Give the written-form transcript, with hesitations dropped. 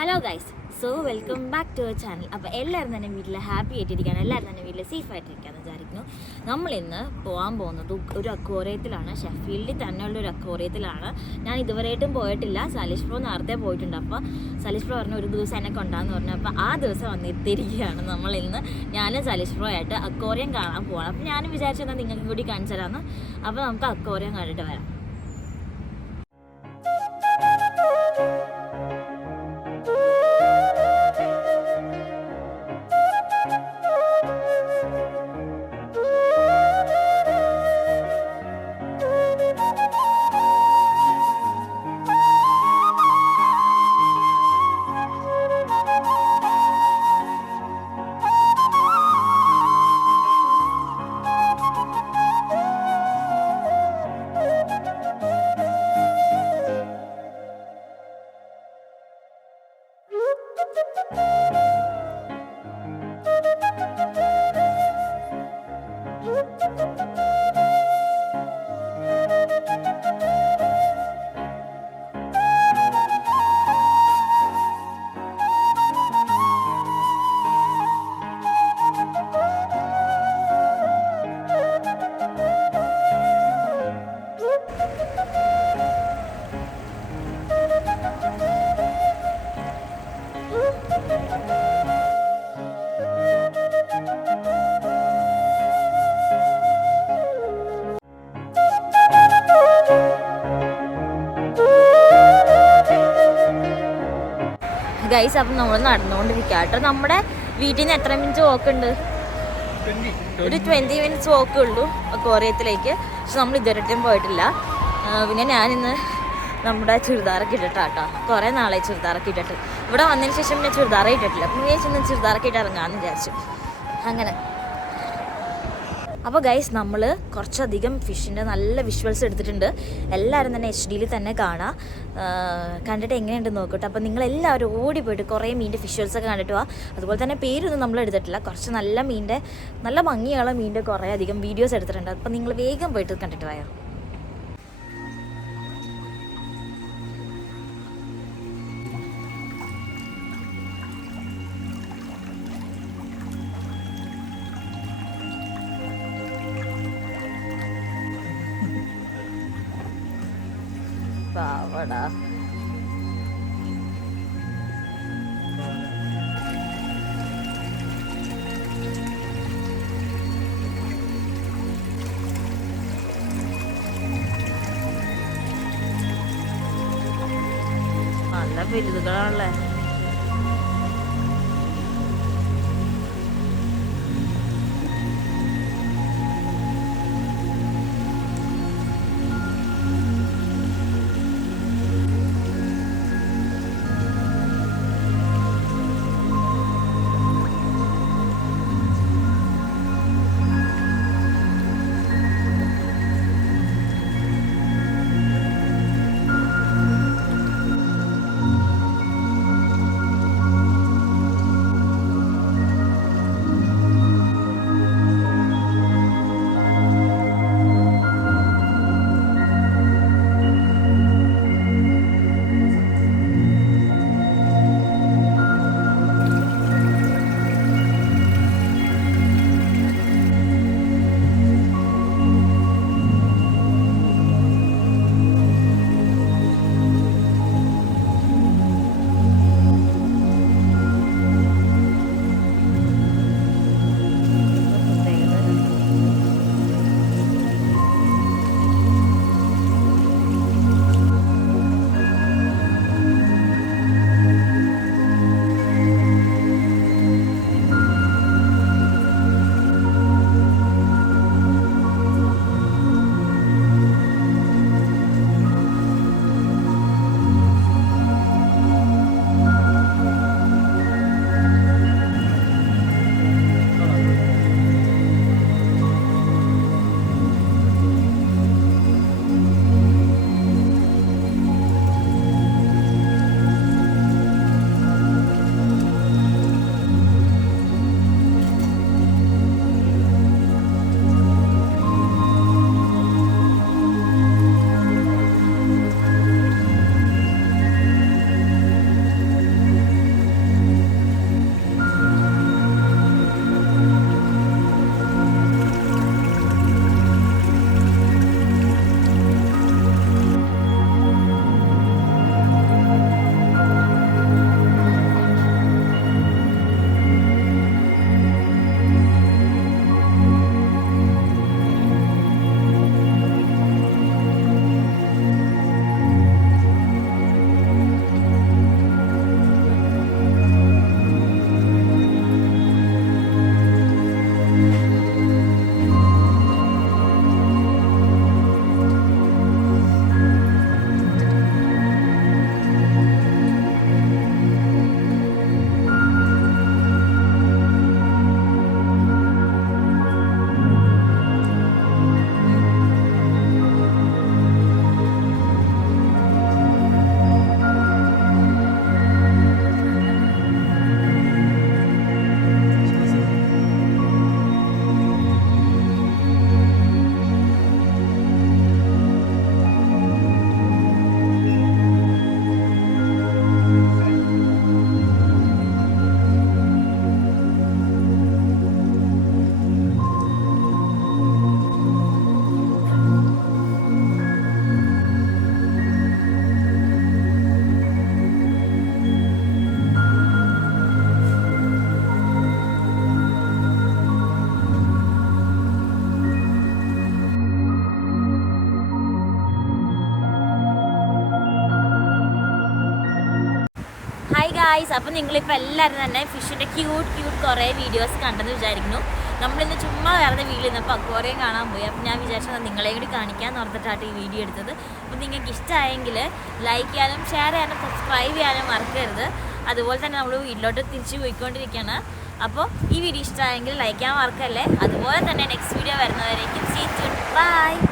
Hello guys, so welcome back to our channel. അപ്പോൾ എല്ലാവരും തന്നെ വീട്ടിൽ ഹാപ്പി ആയിട്ടിരിക്കുകയാണ്, എല്ലാവരും തന്നെ വീട്ടിൽ സേഫ് ആയിട്ടിരിക്കുകയെന്ന് വിചാരിക്കുന്നു. നമ്മളിന്ന് പോകാൻ പോകുന്നത് ഒരു അക്വേറിയത്തിലാണ്. ഷെഫീൽഡിൽ തന്നെയുള്ള ഒരു അക്വേറിയത്തിലാണ്. ഞാൻ ഇതുവരെയായിട്ടും പോയിട്ടില്ല. സലീഷ് പ്രോ നേരത്തെ പോയിട്ടുണ്ട്. അപ്പോൾ സലീഷ് പ്രോ പറഞ്ഞ ഒരു ദിവസം എന്നെ കൊണ്ടാന്ന് പറഞ്ഞു. അപ്പോൾ ആ ദിവസം വന്നെത്തിയിരിക്കുകയാണ് നമ്മളിന്ന്. ഞാനും സലീഷ് പ്രോ ആയിട്ട് അക്വേറിയം കാണാൻ പോകണം. അപ്പോൾ ഞാനും വിചാരിച്ചെന്നാൽ നിങ്ങൾക്കും കൂടി കാണിച്ചു തരാമെന്ന്. അപ്പോൾ നമുക്ക് അക്വേറിയം കണ്ടിട്ട് വരാം. ഗൈസ്, അപ്പം നമ്മൾ നടന്നുകൊണ്ടിരിക്കുക കേട്ടോ. നമ്മുടെ വീട്ടിൽ നിന്ന് എത്ര മിനിറ്റ് വോക്ക് ഉണ്ട്? ഒരു 20 മിനിറ്റ്സ് വോക്കേ ഉള്ളൂ അക്വേറിയത്തിലേക്ക്. പക്ഷെ നമ്മൾ ഇതുവരെയും പോയിട്ടില്ല. പിന്നെ ഞാനിന്ന് നമ്മുടെ ചുരിദാറൊക്കെ ഇട്ടിട്ടാട്ടോ. കുറേ നാളെ ചുരിദാറൊക്കെ ഇട്ടിട്ട് ഇവിടെ വന്നതിന് ശേഷം പിന്നെ ചുരിദാറേ ഇട്ടിട്ടില്ല. അപ്പം വിചാരിച്ചൊന്ന് ചുരിദാറൊക്കെ ഇട്ട് ഇറങ്ങാമെന്ന് വിചാരിച്ചു. അങ്ങനെ അപ്പോൾ ഗൈസ്, നമ്മൾ കുറച്ചധികം ഫിഷിൻ്റെ നല്ല വിഷ്വൽസ് എടുത്തിട്ടുണ്ട്. എല്ലാവരും തന്നെ HD തന്നെ കാണാം. കണ്ടിട്ട് എങ്ങനെയുണ്ടെന്ന് നോക്കട്ടെ. അപ്പോൾ നിങ്ങളെല്ലാവരും ഓടി പോയിട്ട് കുറേ മീനിൻ്റെ വിഷ്വൽസൊക്കെ കണ്ടിട്ട് പോവാം. അതുപോലെ തന്നെ പേരൊന്നും നമ്മൾ എടുത്തിട്ടില്ല. കുറച്ച് നല്ല മീനിൻ്റെ നല്ല ഭംഗിയുള്ള മീനിൻ്റെ കുറേ അധികം വീഡിയോസ് എടുത്തിട്ടുണ്ട്. അപ്പോൾ നിങ്ങൾ വേഗം പോയിട്ട് കണ്ടിട്ട് പോയോ. പാവടാ, നല്ല വലുതുകളാണല്ലേ. ഹായ് ഗായ്സ്, അപ്പോൾ നിങ്ങളിപ്പോൾ എല്ലാവരും തന്നെ ഫിഷിൻ്റെ ക്യൂട്ട് കുറേ വീഡിയോസ് കണ്ടെന്ന് വിചാരിക്കുന്നു. നമ്മളിന്ന് ചുമ്മാ വേറെ വീട്ടിൽ നിന്നപ്പോൾ അക്വേറിയം കാണാൻ പോയി. അപ്പോൾ ഞാൻ വിചാരിച്ചത് നിങ്ങളെയും കൂടി കാണിക്കാൻ ഓർത്തിട്ടാണ് ഈ വീഡിയോ എടുത്തത്. അപ്പോൾ നിങ്ങൾക്ക് ഇഷ്ടമായെങ്കിൽ ലൈക്ക് ചെയ്യാനും ഷെയർ ചെയ്യാനും സബ്സ്ക്രൈബ് ചെയ്യാനും മറക്കരുത്. അതുപോലെ തന്നെ നമ്മൾ വീട്ടിലോട്ട് തിരിച്ച് പോയിക്കൊണ്ടിരിക്കുകയാണ്. അപ്പോൾ ഈ വീഡിയോ ഇഷ്ടമായെങ്കിൽ ലൈക്ക് ചെയ്യാൻ മറക്കല്ലേ. അതുപോലെ തന്നെ നെക്സ്റ്റ് വീഡിയോ വരുന്നവരേക്കും സ്റ്റേ ട്യൂൺഡ്. ബൈ.